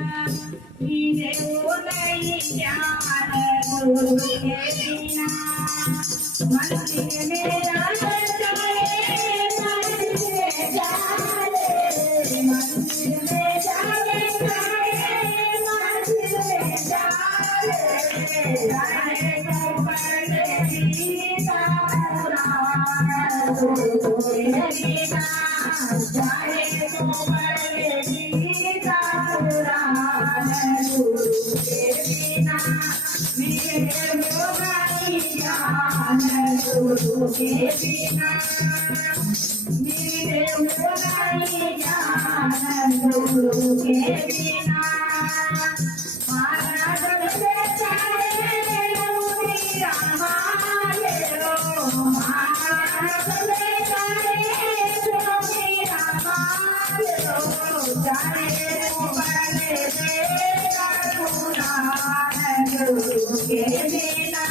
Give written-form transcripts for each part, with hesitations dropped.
नीरे उदय ज्ञान गुरु के बिना मंदिर में जाए मंदिर में जाए मंदिर में जाए तो बड़े सीता पुराण गुरु के बिना जाए तो बड़े सीता पुराण गुरु के बिना मेरे मोबाइल ज्ञान गुरु के बिना मेरे मोबाइल ज्ञान गुरु के बिना माना जब से चाहे मुझे हमारे रो माना जब से चाहे मुझे हमारे रो चाहे बड़े तेरा पुराण गुरु के बिना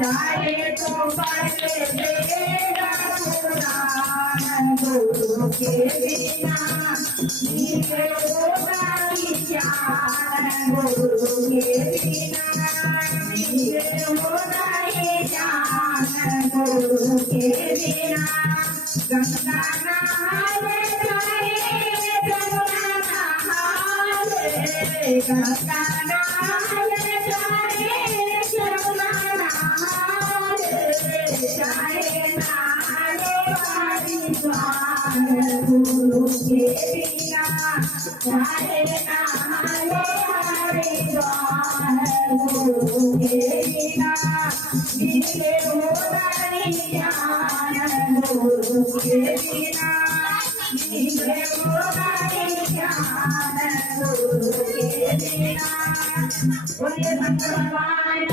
चाहे तो बड़े तेरा पुराण गुरु के बिना नीचे होगाई ज्ञान गुरु के बिना नीचे होगाई ज्ञान गुरु के बिना गंगा नहाए जाए गंगा नहाए गंगा नहाए जाए गंगा नहाए जाए नहाए वाली ज्ञान गुरु के बिना जाए नहाए वाली ज्ञान गुरु के बिना नीचे होगाई ज्ञान गुरु के बिना नीचे होगाई ज्ञान गुरु के बिना बोले भगवान